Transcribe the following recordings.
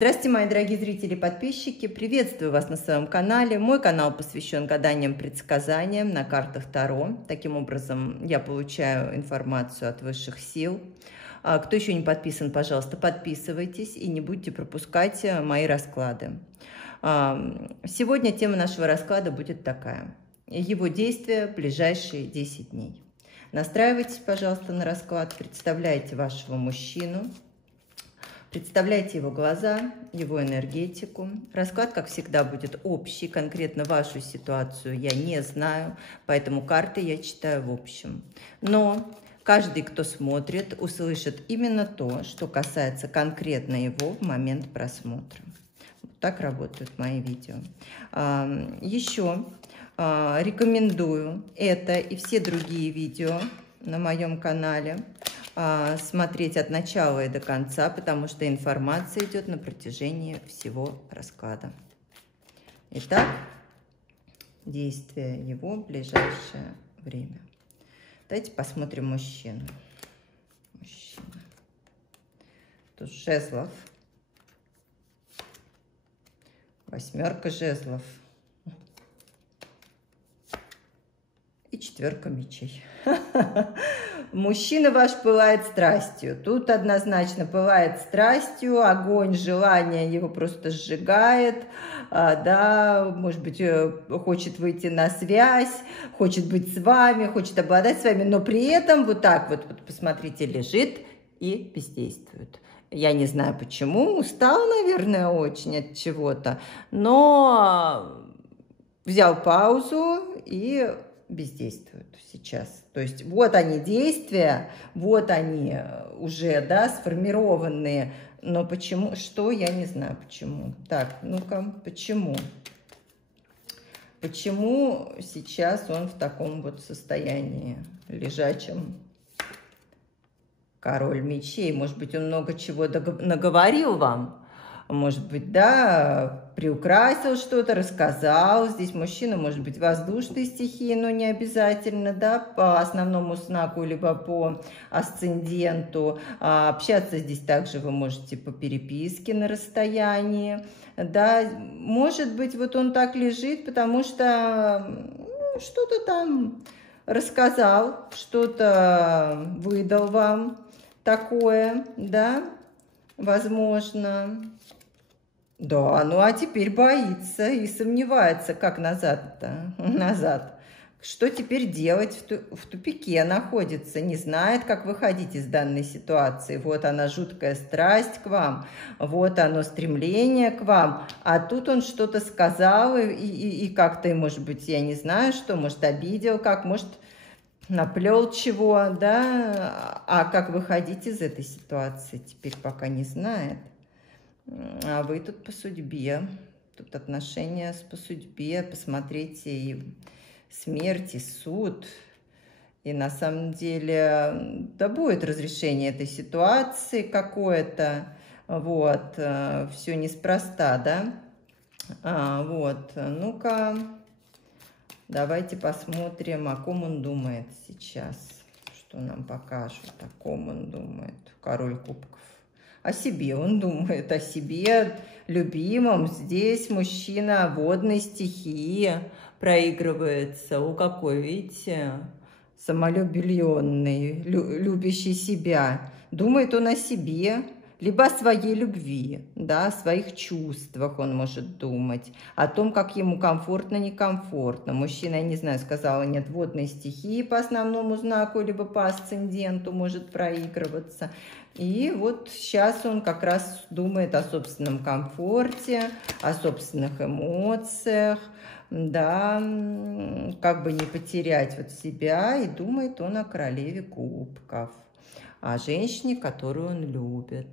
Здравствуйте, мои дорогие зрители и подписчики! Приветствую вас на своем канале. Мой канал посвящен гаданиям, предсказаниям на картах Таро. Таким образом, я получаю информацию от высших сил. Кто еще не подписан, пожалуйста, подписывайтесь и не будьте пропускать мои расклады. Сегодня тема нашего расклада будет такая. Его действия в ближайшие 10 дней. Настраивайтесь, пожалуйста, на расклад, представляйте вашего мужчину. Представляйте его глаза, его энергетику. Расклад, как всегда, будет общий. Конкретно вашу ситуацию я не знаю, поэтому карты я читаю в общем. Но каждый, кто смотрит, услышит именно то, что касается конкретно его в момент просмотра. Так работают мои видео. Еще рекомендую это и все другие видео на моем канале смотреть от начала и до конца, потому что информация идет на протяжении всего расклада. Итак, действие его в ближайшее время. Давайте посмотрим мужчину. Тут жезлов. Восьмерка жезлов. И четверка мечей. Мужчина ваш пылает страстью. Тут однозначно пылает страстью, огонь, желание его просто сжигает. Да, может быть, хочет выйти на связь, хочет быть с вами, хочет обладать с вами, но при этом вот так вот посмотрите, лежит и бездействует. Я не знаю почему, устал, наверное, очень от чего-то, но взял паузу и бездействуют сейчас. То есть вот они действия, вот они уже, да, сформированные, но почему, что, я не знаю почему. Так, ну-ка, почему? Почему сейчас он в таком вот состоянии лежачем? Король мечей, может быть, он много чего наговорил вам, может быть, да, приукрасил что-то, рассказал. Здесь мужчина может быть воздушной стихии, но не обязательно, да, по основному знаку, либо по асценденту. Общаться здесь также вы можете по переписке на расстоянии, да. Может быть, вот он так лежит, потому что что-то там рассказал, что-то выдал вам такое, да, возможно. Да, ну а теперь боится и сомневается, как назад-то, назад. Что теперь делать, в тупике находится, не знает, как выходить из данной ситуации. Вот она, жуткая страсть к вам, вот оно, стремление к вам, а тут он что-то сказал и как-то, может быть, я не знаю что, может, обидел, как, может, наплел чего, да, а как выходить из этой ситуации теперь пока не знает. А вы тут по судьбе, тут отношения по судьбе, посмотрите, и смерть, и суд, и на самом деле, да, будет разрешение этой ситуации какое-то, вот, все неспроста, да, вот, ну-ка, давайте посмотрим, о ком он думает сейчас, что нам покажут, о ком он думает, король кубков. О себе он думает, о себе любимом. Здесь мужчина водной стихии проигрывается. У какой, видите, самолюбленный, любящий себя. Думает он о себе, либо о своей любви, да, о своих чувствах он может думать, о том, как ему комфортно, некомфортно. Мужчина, я не знаю, сказала, нет, водной стихии по основному знаку, либо по асценденту может проигрываться. И вот сейчас он как раз думает о собственном комфорте, о собственных эмоциях, да, как бы не потерять вот себя, и думает он о королеве кубков, о женщине, которую он любит,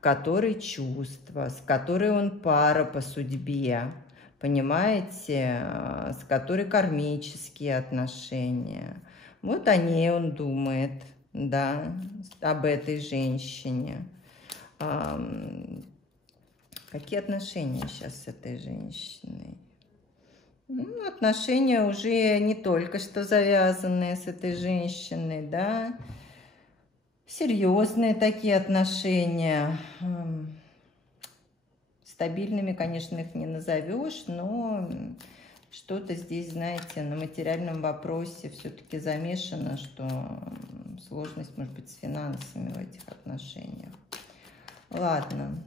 которой чувства, с которой он пара по судьбе, понимаете, с которой кармические отношения. Вот о ней он думает, да, об этой женщине. Какие отношения сейчас с этой женщиной? Ну, отношения уже не только что завязанные с этой женщиной, да, серьезные такие отношения. Стабильными, конечно, их не назовешь, но что-то здесь, знаете, на материальном вопросе все-таки замешано, что сложность может быть с финансами в этих отношениях. Ладно.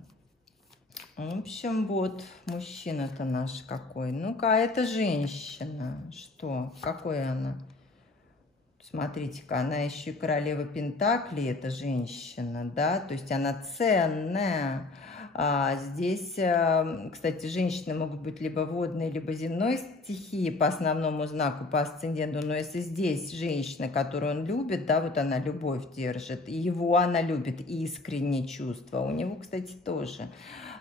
В общем, вот мужчина-то наш какой. Ну-ка, а это женщина. Что? Какой она? Смотрите-ка, она еще и королева Пентаклей, эта женщина, да, то есть она ценная. Здесь, кстати, женщины могут быть либо водной, либо земной стихии по основному знаку, по асценденту, но если здесь женщина, которую он любит, да, вот она любовь держит, и его она любит, искренние чувства, у него, кстати, тоже,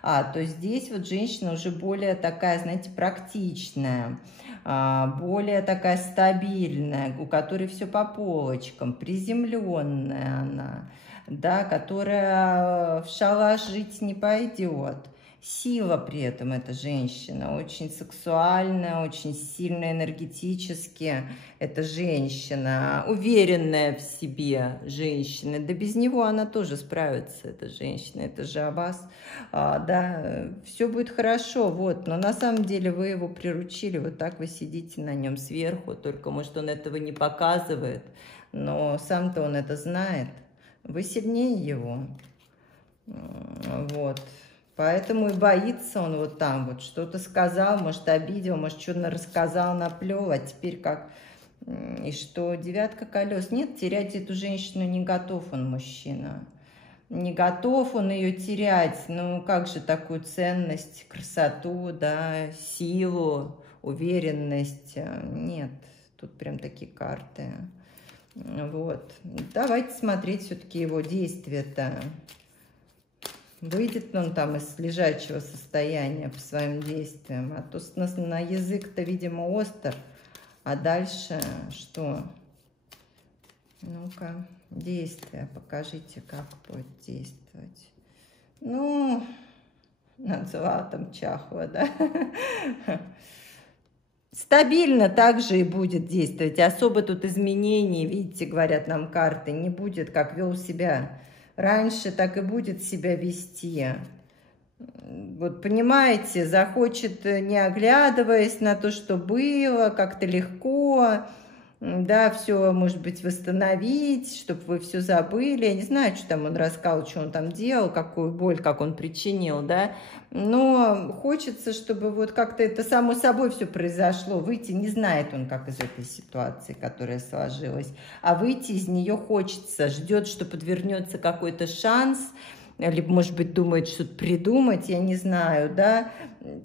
то здесь вот женщина уже более такая, знаете, практичная, более такая стабильная, у которой все по полочкам, приземленная она, да, которая в шалаш жить не пойдет. Сила при этом эта женщина, очень сексуальная, очень сильная энергетически. Эта женщина, уверенная в себе женщина. Да без него она тоже справится, эта женщина. Это же о вас. Да, все будет хорошо, вот. Но на самом деле вы его приручили, вот так вы сидите на нем сверху. Только, может, он этого не показывает, но сам-то он это знает. Вы сильнее его. Вот. Поэтому и боится он вот там, вот что-то сказал, может, обидел, может, что-то рассказал, наплел, а теперь как... И что, 9 колес. Нет, терять эту женщину не готов он, мужчина. Не готов он ее терять. Ну, как же такую ценность, красоту, да, силу, уверенность? Нет, тут прям такие карты. Вот. Давайте смотреть все-таки его действия-то. Выйдет он там из лежачего состояния по своим действиям. А то на язык-то, видимо, остр. А дальше что? Ну-ка, действия. Покажите, как будет действовать. Ну, над златом чахло, да? Стабильно также и будет действовать. Особо тут изменений, видите, говорят нам карты, не будет, как вел себя раньше, так и будет себя вести. Вот понимаете, захочет, не оглядываясь на то, что было, как-то легко, да, все, может быть, восстановить, чтобы вы все забыли. Я не знаю, что там он рассказал, что он там делал, какую боль, как он причинил, да. Но хочется, чтобы вот как-то это само собой все произошло. Выйти не знает он, как из этой ситуации, которая сложилась. А выйти из нее хочется, ждет, что подвернется какой-то шанс, либо, может быть, думает что-то придумать, я не знаю, да.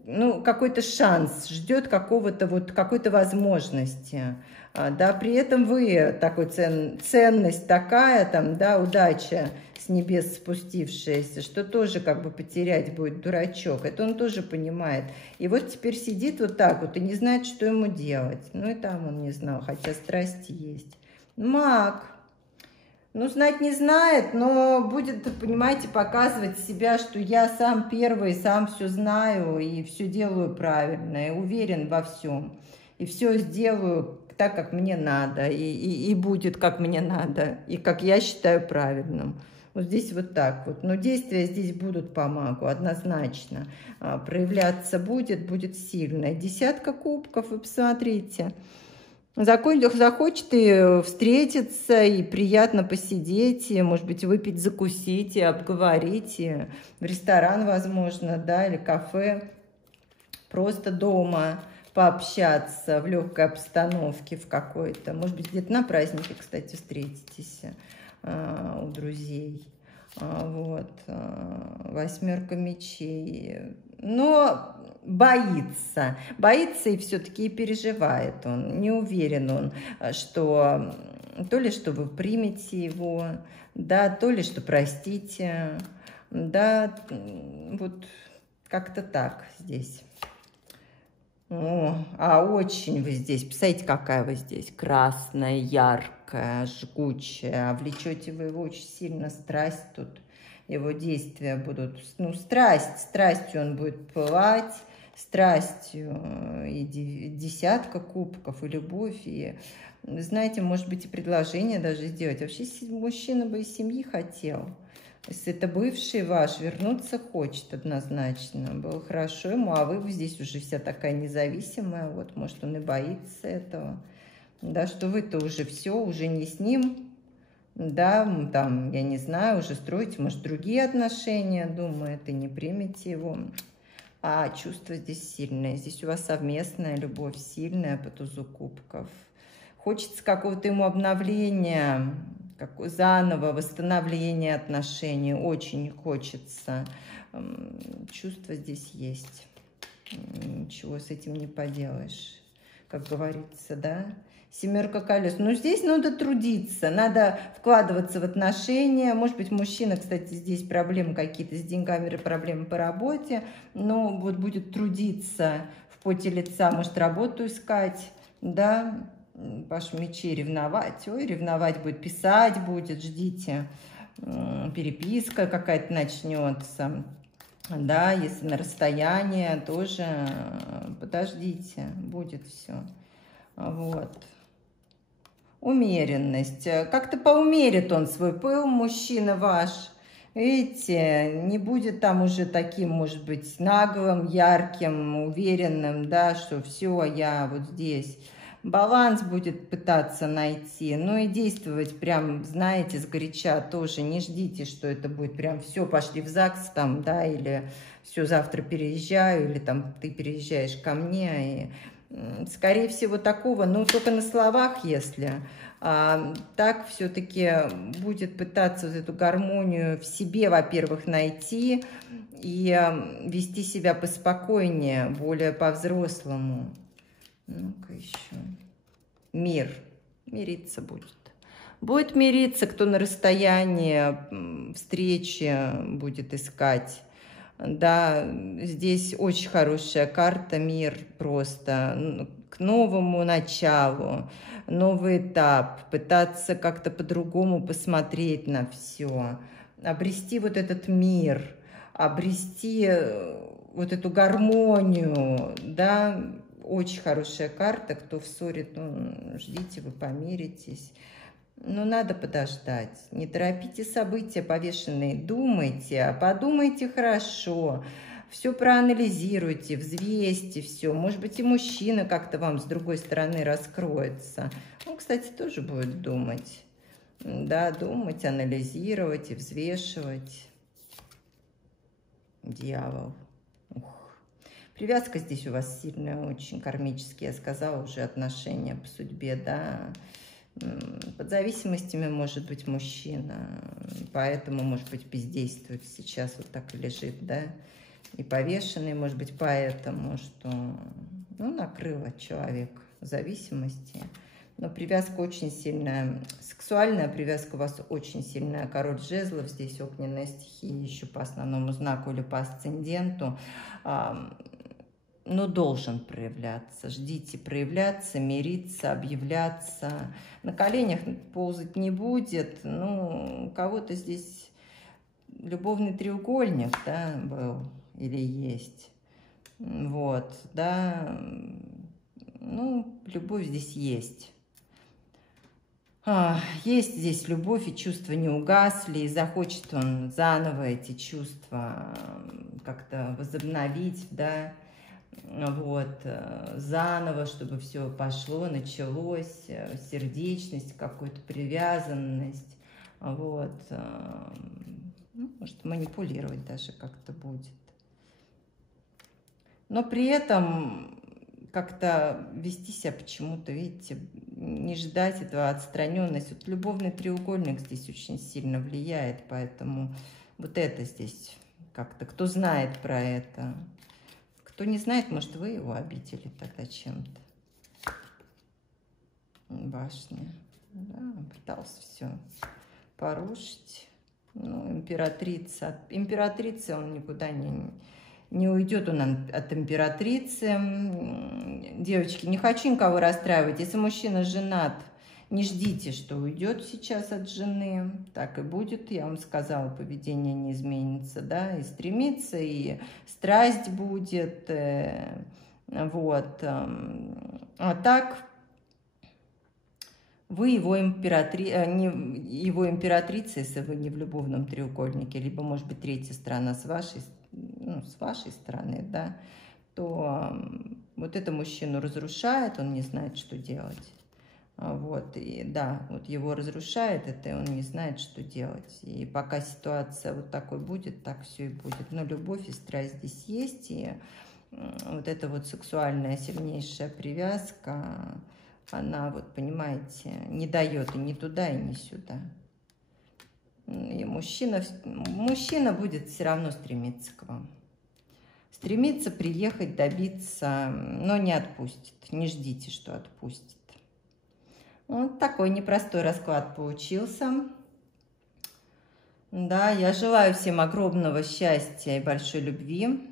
Ну, какой-то шанс, ждет какого-то вот, какой-то возможности. Да, при этом вы такой ценность такая, там, да, удача с небес спустившаяся, что тоже как бы потерять будет дурачок. Это он тоже понимает. И вот теперь сидит вот так вот и не знает, что ему делать. Ну и там он не знал, хотя страсти есть. Маг. Ну, знать не знает, но будет, понимаете, показывать себя, что я сам первый, сам все знаю и все делаю правильно, и уверен во всем. И все сделаю так, как мне надо, и будет, как мне надо, и как я считаю правильным. Вот здесь вот так вот. Но действия здесь будут по магу, однозначно. Проявляться будет сильно. 10 кубков, вы посмотрите. Захочет и встретиться, и приятно посидеть, и, может быть, выпить, закусить, и обговорить, и в ресторан, возможно, да, или кафе, просто дома пообщаться в легкой обстановке в какой-то. Может быть, где-то на празднике, кстати, встретитесь у друзей. Вот. 8 мечей. Но боится и все-таки переживает он. Не уверен он, что то ли, что вы примете его, да, то ли, что простите. Да, вот как-то так здесь. Очень вы здесь, представляете, какая вы здесь, красная, яркая, жгучая, влечете вы его очень сильно, страсть тут, его действия будут, ну, страстью он будет пылать, страстью, и 10 кубков, и любовь, и, знаете, может быть, и предложение даже сделать. Вообще мужчина бы из семьи хотел, Если это бывший ваш, вернуться хочет однозначно. Было хорошо ему, а вы здесь уже вся такая независимая. Вот, может, он и боится этого. Да, что вы-то уже все, уже не с ним. Да, там, я не знаю, уже строите, может, другие отношения, думает, и не примете его. А чувство здесь сильное. Здесь у вас совместная любовь, сильная по тузу кубков. Хочется какого-то ему обновления, заново восстановления отношений. Очень хочется. Чувство здесь есть. Ничего с этим не поделаешь, как говорится, да? Семерка колес. Ну, здесь надо трудиться, надо вкладываться в отношения. Может быть, мужчина, кстати, здесь проблемы какие-то с деньгами, проблемы по работе. Но вот будет трудиться в поте лица, может, работу искать, да? Паш мечей ревновать. Ой, ревновать будет, писать будет, ждите. Переписка какая-то начнется. Да, если на расстоянии, тоже подождите, будет все. Вот. Умеренность. Как-то поумерит он свой пыл, мужчина ваш. Видите, не будет там уже таким, может быть, наглым, ярким, уверенным, да, что все, я вот здесь. Баланс будет пытаться найти, ну и действовать прям, знаете, сгоряча тоже. Не ждите, что это будет прям все, пошли в ЗАГС там, да, или все, завтра переезжаю, или там ты переезжаешь ко мне. И, скорее всего, такого, ну, только на словах, если. Так все-таки будет пытаться вот эту гармонию в себе, во-первых, найти и вести себя поспокойнее, более по-взрослому. Ну-ка еще. Мир. Мириться будет. Будет мириться, кто на расстоянии встречи будет искать. Да, здесь очень хорошая карта, мир просто. К новому началу, новый этап. Пытаться как-то по-другому посмотреть на все. Обрести вот этот мир. Обрести вот эту гармонию, да. Очень хорошая карта, кто в ссоре, ну, ждите, вы помиритесь. Но надо подождать. Не торопите события повешенные. Думайте, подумайте хорошо. Все проанализируйте, взвесьте все. Может быть, и мужчина как-то вам с другой стороны раскроется. Он, кстати, тоже будет думать. Да, думать, анализировать и взвешивать. Дьявол. Привязка здесь у вас сильная, очень кармические, я сказала уже, отношения по судьбе, да. Под зависимостями может быть мужчина, поэтому, может быть, бездействует сейчас, вот так и лежит, да. И повешенный, может быть, поэтому, что, ну, накрыло человек зависимости. Но привязка очень сильная, сексуальная привязка у вас очень сильная. Король жезлов, здесь огненная стихия, еще по основному знаку или по асценденту. Но должен проявляться. Ждите проявляться, мириться, объявляться. На коленях ползать не будет. Ну, у кого-то здесь любовный треугольник, да, был или есть. Вот, да. Ну, любовь здесь есть. Есть здесь любовь, и чувства не угасли, и захочет он заново эти чувства как-то возобновить, да. Вот, заново, чтобы все пошло, началось, сердечность, какую-то привязанность, вот, ну, может, манипулировать даже как-то будет. Но при этом как-то вести себя почему-то, видите, не ждать этого, отстраненность. Вот любовный треугольник здесь очень сильно влияет, поэтому вот это здесь как-то, кто знает про это. Кто не знает, может, вы его обидели тогда чем-то. Башня. Да, пытался все порушить. Ну, императрица. От императрицы он никуда не уйдет, он от императрицы. Девочки, не хочу никого расстраивать. Если мужчина женат, не ждите, что уйдет сейчас от жены. Так и будет, я вам сказала, поведение не изменится, да, и стремится, и страсть будет, вот. А так, вы его его императрица, если вы не в любовном треугольнике, либо, может быть, третья сторона с вашей, ну, с вашей стороны, да, то вот это мужчину разрушает, он не знает, что делать. Вот, и да, вот его разрушает это, и он не знает, что делать. И пока ситуация вот такой будет, так все и будет. Но любовь и страсть здесь есть, и вот эта вот сексуальная сильнейшая привязка, она, вот понимаете, не дает и ни туда, и ни сюда. И мужчина будет все равно стремиться к вам. Стремится приехать, добиться, но не отпустит. Не ждите, что отпустит. Вот такой непростой расклад получился. Да, я желаю всем огромного счастья и большой любви.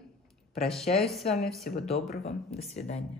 Прощаюсь с вами. Всего доброго. До свидания.